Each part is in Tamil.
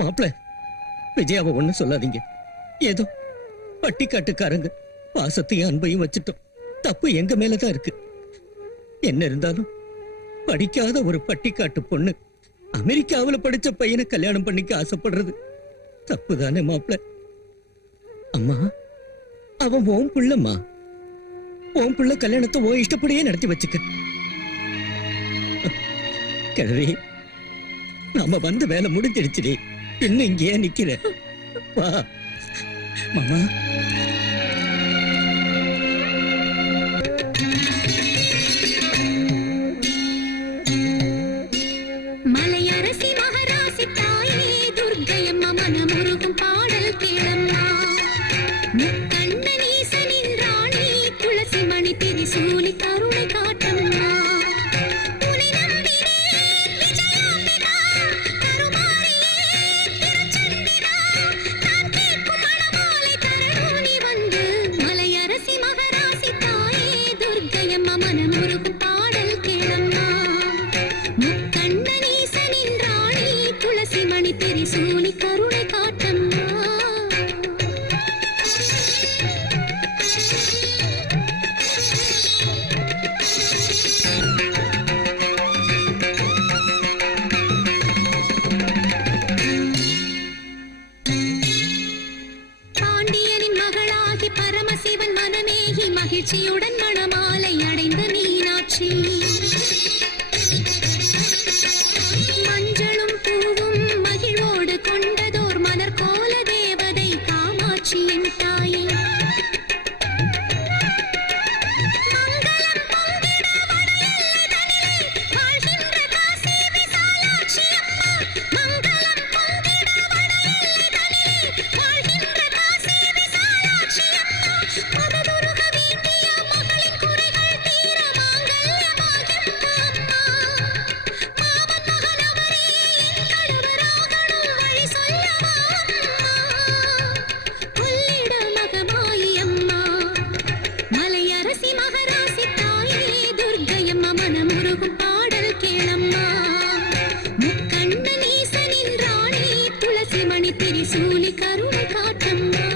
மாப்பிள, விஜயாவை ஒண்ணு சொல்லாதீங்க. ஏதோ பட்டிக்காட்டுக்காரங்க பாசத்தையும் அன்பையும் வச்சுட்டோம். தப்பு எங்க மேலதான் இருக்கு. என்ன இருந்தாலும் படிக்காத ஒரு பட்டிக்காட்டு பொண்ணு அமெரிக்காவுல படிச்ச பையனை கல்யாணம் பண்ணிக்க ஆசைப்படுறது தப்புதானே மாப்பிள? அம்மா, அவன் ஓம் புள்ளம்மா. ஓம் புள்ள கல்யாணத்தை ஓ இஷ்டப்படியே நடத்தி வச்சுக்க. கிழவி, நாம வந்த வேலை முடிஞ்சிடுச்சு. இன்னும் இங்கேயே நிக்கிற? வா மாமா. மலையரசி மகராசி தாயே துர்க்கையம்மா மனமுருகும் பாடல் கேளம்மா. முக்கண்ண நீசனின் ராணி துளசி மணி திரிசூலி கருணை காட்டம்மா. திரிசூலி கருணை காட்டம்மா. பாண்டியனின் மகளாகி பரமசிவன் மனமேகி மகிழ்ச்சியுடன் மணமாலை அடைந்த மீனாட்சி. மஞ்சளும் பூவும் மகிழ்வோடு கொண்டதோர் மலர் கோல தேவதை காமாட்சியின் தாயே. மங்களம் பொங்கிட வடஎல்லை தனிலே வாழ்கின்ற காசி விசாலாட்சி அம்மா. மங்களம் பொங்கிட வடஎல்லை தனிலே வாழ்கின்ற காசி விசாலாட்சி அம்மா. மனதுருக வேண்டிய மகளின் குறைகள் தீர மாங்கல்யமாகிம்மா அம்மா. மாமன் மகனவரே என் கணவராகணும் வழி சொல்லவா அம்மா. கொள்ளிட மகமாயி அம்மா. மலையரசி மகராசி தாயே துர்க்கையம்மா மனமுருகும் பாடல் கேளம்மா. முக்கண்ண நீசனின் ராணி துளசி மணி திரிசூலி கருணை காட்டம்மா.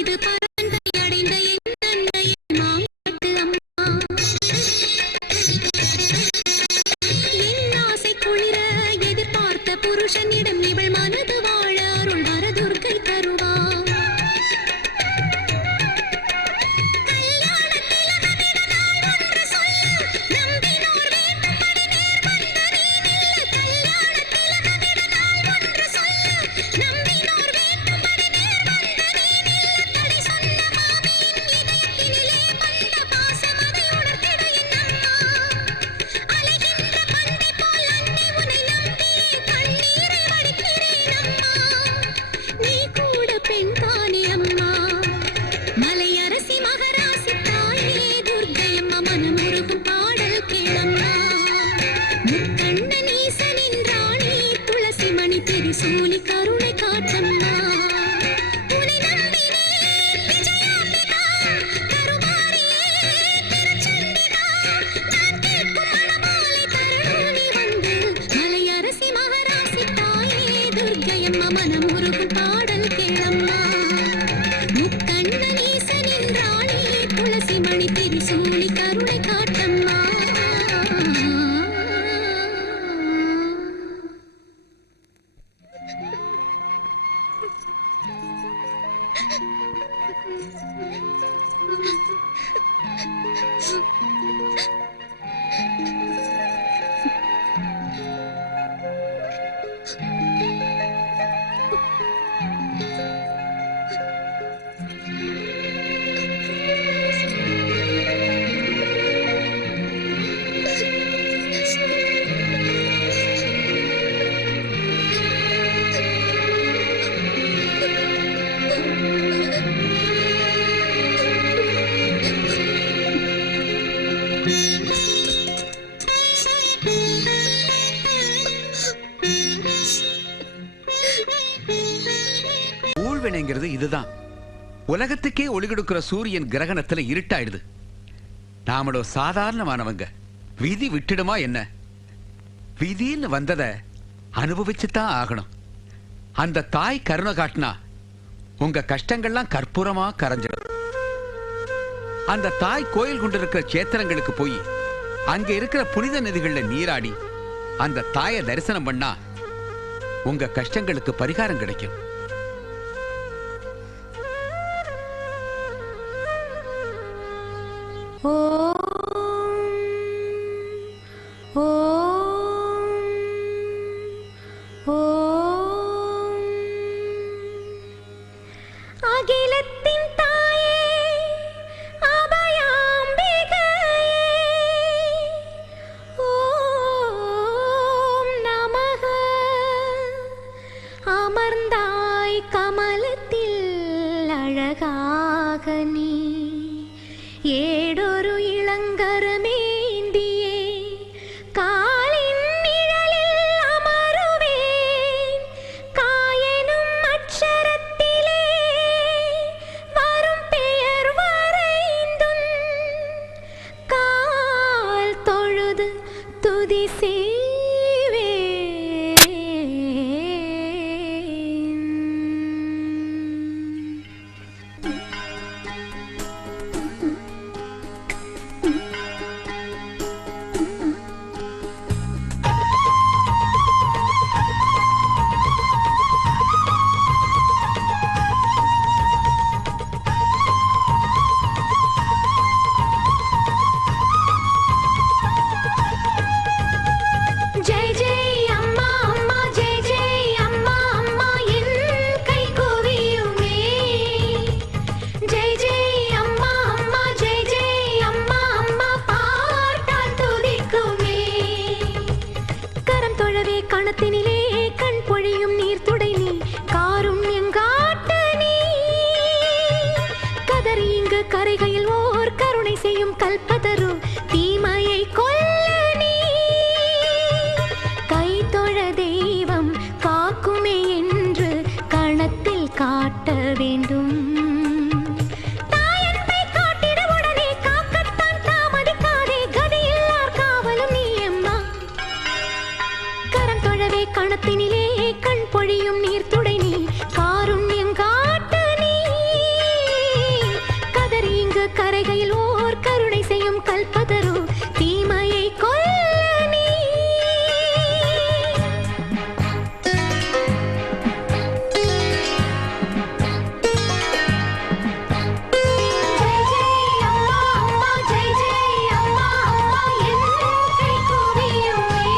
இது பரந்தை அடைந்த என் தந்தையின் மாங்கட்டு அம்மா. என் ஆசை குளிர எதிர்பார்த்த புருஷனிடம் இவள் மனது வாழ அருள் வரதுர்க்கை தருவார். கல்யாண திலகமிட நாள் ஒன்று சொல்ல நம்பினோர் வேண்டும்படி நேர் வந்த நீ நில்ல. கல்யாண திலகமிட நாள் ஒன்று சொல்ல நம்பினோர் வேண்டும்படி நேர் வந்த நீ நில்ல. தடை சொன்ன மாமியின் இதயத்தினிலே வந்த பாசம் அதை உணர்த்திட என் அம்மா. அலைகின்ற பந்தை போல் அன்னி உன்னை நம்பியே கண்ணீரை வடிக்கிறேன் அம்மா. நீ கூட பெண் தானே அம்மா. மலையரசி மகராசி தாயே துர்க்கையம்மா மனமுருகும் பாடல் கேளம்மா. முக்கண்ண நீசனின் ராணி துளசி மணி திரிசூலி கருணை காட்டம்மா. உன்னை நம்பினேன் விஜயாம்பிகா கருமாரியே திருச்செந்திகா. நான் கேட்கும் மணமாலை தரணும் நீ வந்து. மலையரசி மகராசி தாயே துர்க்கையம்மா மனமுருகும் பாடல் கேளம்மா. முக்கண்ண நீசனின் ராணி துளசி மணி திரிசூலி கருணை காட்டம்மா. அப்படிங்கிறது இதுதான். உலகத்துக்கே ஒளி கொடுக்கிற சூரியன் கிரகணத்துல இருட்டாயிடுது. நாமளோ சாதாரணமானவங்க. விதி விட்டுடுமா என்ன? விதின்னு வந்தத அனுபவிச்சுதான் ஆகணும். அந்த தாய் கருணை காட்டினா உங்க கஷ்டங்கள்லாம் கற்பூரமா கரைஞ்சிடும். அந்த தாய் கோயில் கொண்டிருக்கிற சேத்திரங்களுக்கு போய் அங்க இருக்கிற புனித நதிகள்ல நீராடி அந்த தாயை தரிசனம் பண்ணா உங்க கஷ்டங்களுக்கு பரிகாரம் கிடைக்கும். அகிலத்தின் தாயே அபயாம்பிகையே ஓம் நமः. அமர்ந்தாய் கமலத்தில் அழகாக நீ ஏடொரு இளங்கரமேந்தியே காலின் நிழலில் அமருவேன். காயனும் அட்சரத்திலே வரும் பெயர் வரைந்தும் கால் தொழுது துதி ஜெய் ஜெய் அம்மா அம்மா ஜெய் ஜெய் அம்மா அம்மா என் கை கூவியுமே. ஜெய் ஜெய் அம்மா அம்மா ஜெய் ஜெய் அம்மா அம்மா பாட்டால் துதிக்குமே. கரம் தொழவே கணத்தினிலே கண் பொழியும் நீர் துடை நீ காருண்யங்காட்டு நீ. கதறி இங்கு கரைகையில் ஓர் கருணை செய்யும் கல்பதரு தீமையை கொல்ல நீ. கை தொழ தெய்வம் காக்குமே என்று கணத்தில் காட்ட வேண்டும். தாயன்பை காட்டிட உடனே காக்கத்தான் தாமதிக்காதே. கதியில்லார் காவலும் நீ அம்மா. கரம் தொழவே கணத்தினிலே கண் பொழியும் நீர் துடை நீ காருண்யம் காட்டு நீ. கதறி இங்கு கரைகையில் ஓர் கருணை செய்யும் கல்பதரு தீமையை கொல்ல நீ. ஜெய் ஜெய் அம்மா அம்மா ஜெய் ஜெய் அம்மா அம்மா என் கை கூவியுமே.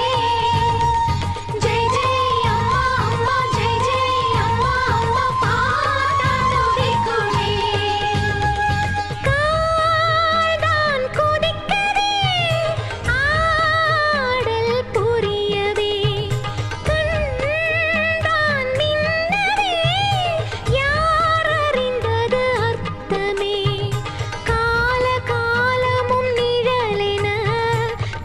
ஜெய் ஜெய் அம்மா அம்மா ஜெய் ஜெய் அம்மா அம்மா பாட்டால் துதிக்குமே. கால்தான் குதிக்கவே ஆடல் புரியவே கண்தான் மின்னவே யார் அறிந்தது அர்த்தமே. கால காலமும் நிழலென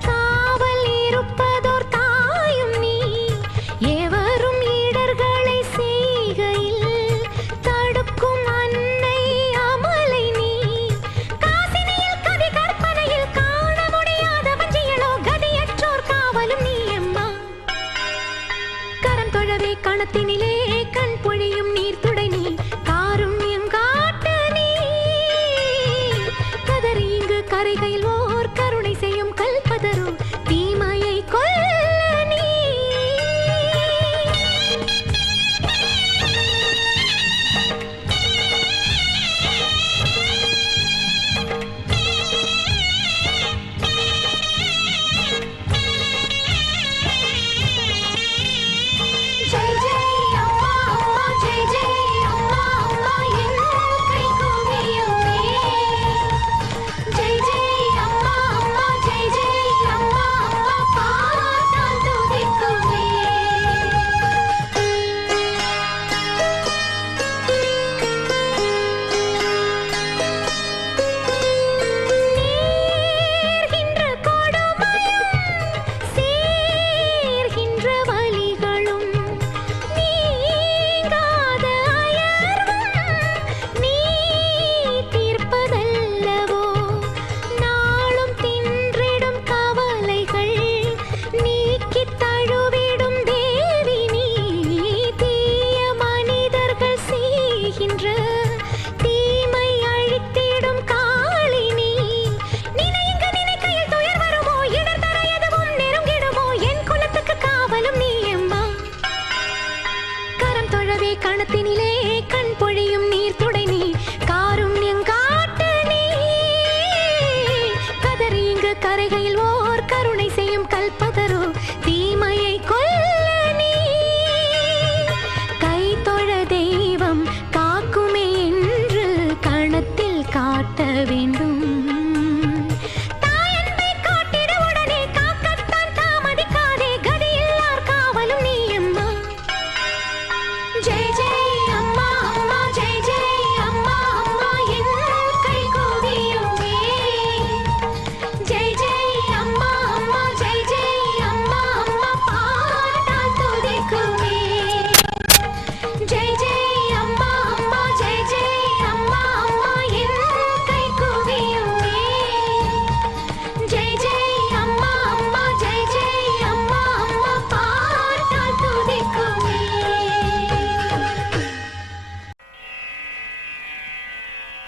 காவல் இருப்பதோர் தாயும் நீ. எவரும் இடர்களை செய்கையில் தடுக்கும் அன்னை அமலை நீ. காசினியில் கவி கற்பனையில் காண முடியாத வஞ்சியலோ கதியற்றோர் காவலும் நீ அம்மா. கரம் தொழவே கணத்தினிலே கண் பொழியும் நீர் துடை நீ காருண்யம் காட்டு நீ. கதறி இங்கு கரைகையில் ஓர் கருணை செய்யும் கல்பதரு தீமையை கொல்ல நீ. ஜெய் ஜெய் அம்மா அம்மா ஜெய் ஜெய் அம்மா அம்மா என் கை கூவியுமே. ஜெய் ஜெய் அம்மா கரைகையில் ஓர் கருணை செய்யும் கல்பதரோ தீமையை கொல்ல நீ கை தொழ தெய்வம் காக்குமே என்று கணத்தில் காட்ட வேண்டும். தாயன்பை காட்டிட உடனே காக்கத்தான் தாமதிக்காதே கதியில்லார் காவலும் நீ அம்மா. ஜெய் ஜெய் அம்மா அம்மா ஜெய் ஜெய் அம்மா அம்மா என் கை கூவியுமே. ஜெய் ஜெய் அம்மா அம்மா ஜெய் ஜெய் அம்மா அம்மா பாட்டால் துதிக்குமே. ஜெய் ஜெய் அம்மா அம்மா ஜெய் ஜெய் அம்மா அம்மா என் கை கூவியுமே. ஜெய் ஜெய் அம்மா அம்மா ஜெய் ஜெய் அம்மா அம்மா பாட்டால் துதிக்குமே.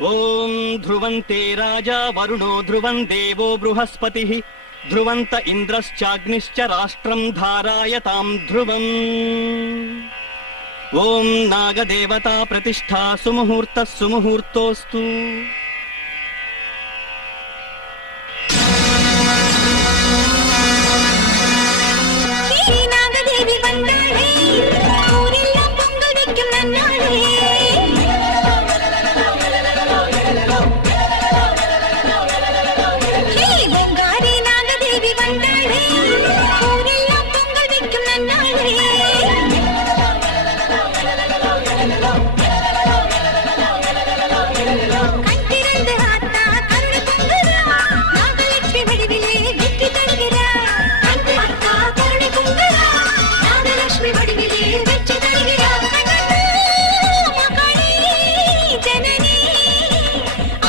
ॐ ध्रुवन्ते राजा वरुणो ध्रुवं देवो बृहस्पतिः ध्रुवन्त इन्द्रश्चाग्निश्च राष्ट्रं धारायतां ध्रुवम्. ॐ नागदेवता प्रतिष्ठा सुमुहूर्तः सुमुहूर्तोऽस्तु. நாகதேவி வந்தாளே ஊரெல்லாம் பொங்கல் வைக்கும் நன்னாளே. பொங்காரி நாகதேவி வந்தாளே ஊரெல்லாம் பொங்கல் வைக்கும் நன்னாளே. கண் திறந்து ஆத்தா கருணை பொங்குறா நாகலட்சுமி வடிவிலே வெற்றி தருகிறா. ஆத்தா கருணை பொங்குறா நாகலட்சுமி வடிவிலே வெற்றி தருகிறா. மகளே ஜனனி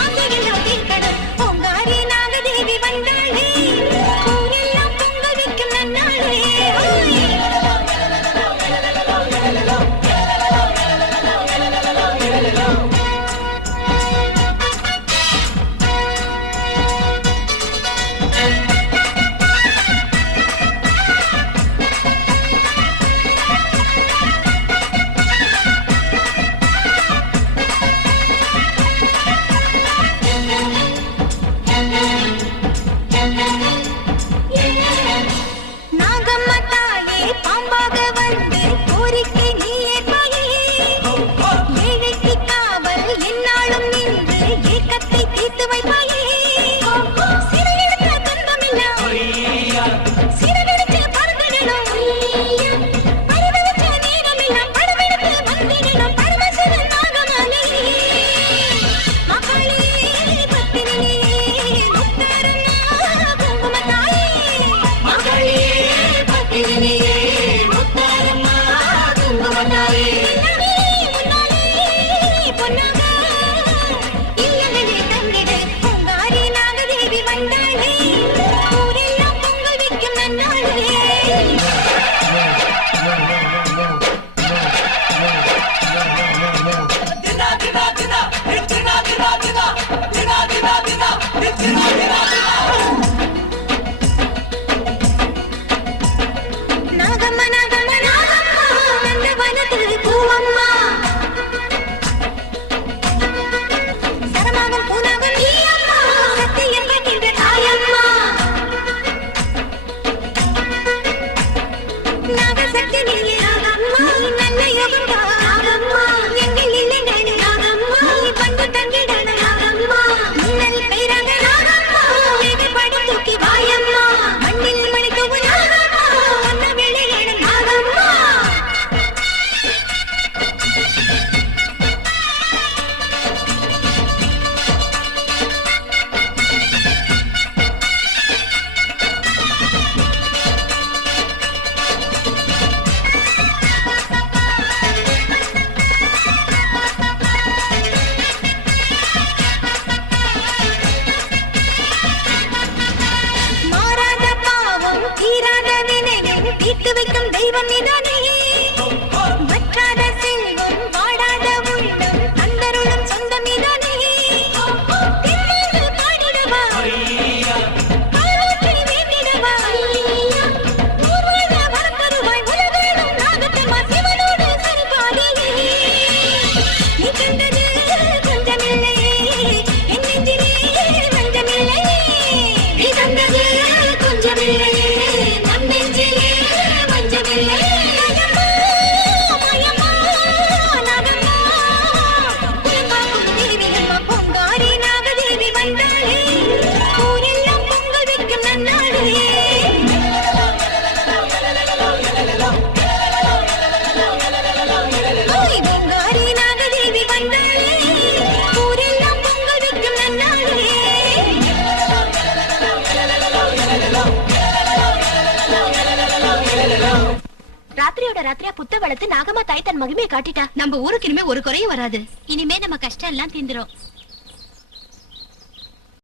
ஆசையெல்லாம் தீர்க்கணும் பொங்காரி நாகதேவி வந்தாளே ஊரெல்லாம் பொங்கல் வைக்கும் நன்னாளே. நாகம்மா தாயே பாம்பாக வந்து கோரிக்கை நீ ஏற்பாயே. ஏழைக்கு காவல் எந்நாளும் நின்று ஏக்கத்தை தீர்த்து வைப்பாயே. சிறையெடுத்த துன்பமெல்லாம் சிறகடிச்சு பறந்திடணும். பரிதவிச்ச நேரமெல்லாம் படமெடுத்து வந்திடணும். பரமசிவன் நாகமலை மகளே பத்தினியே முத்தாரம்மா குங்குமத்தாயே. மகளே பத்தினியே முத்தாரம்மா குங்குமத்தாயே. முன்னாலே பொன்னாக இல்லங்களே தங்கிட பொங்காரி நாகதேவி வந்தாளே ஊரெல்லாம் பொங்கல் வைக்கும் நன்னாளே. நாகம்மா நாகம்மா நாகம்மா நந்தவனத்தில் பூவம்மா. சரமாகும் பூனாகும் நீ அம்மா சத்தியம் கேட்கின்ற தாயம்மா. நாகசக்தி நீயே நாகம்மா நல்ல யோகம் தா நாகம்மா. எங்கள் இல்லங்கள் நாகம்மா வந்து தங்கிடன நாகம்மா. மின்னல் பெய்றாங்க நாகம்மா வேகப்படி தூக்கி வாயம்மா. மண்ணில் மணி தூவு நாகம்மா ஒன்ன வெளியேற நாகம்மா. மாறாத பாவம் தீராத வினையும் தீர்த்து வைக்கும் தெய்வம் நீதானே. வற்றாத செல்வம் வாடாத உள்ளம் தந்தருளும் சொந்தம் நீதானே. திண்ணாந்து பாடிடவா பாலூற்றி வேண்டிடவா. ஊர்வாழ வரப்பருவாய் உலகேழும் நாகத்தம்மா சிவனோடு சரிபாடியே. நீ கண்டது கொஞ்சமில்லை என் நெஞ்சிலே வஞ்சமில்லை. நீ தந்தது ராத்திரியோட ராத்திரியா புத்த வளர்த்து நாகமா தாய் தன் மகிமையை காட்டிட்டா. நம்ம ஊருக்கு இனிமே ஒரு குறையும் வராது. இனிமே நம்ம கஷ்டம் எல்லாம் தீந்துரும்.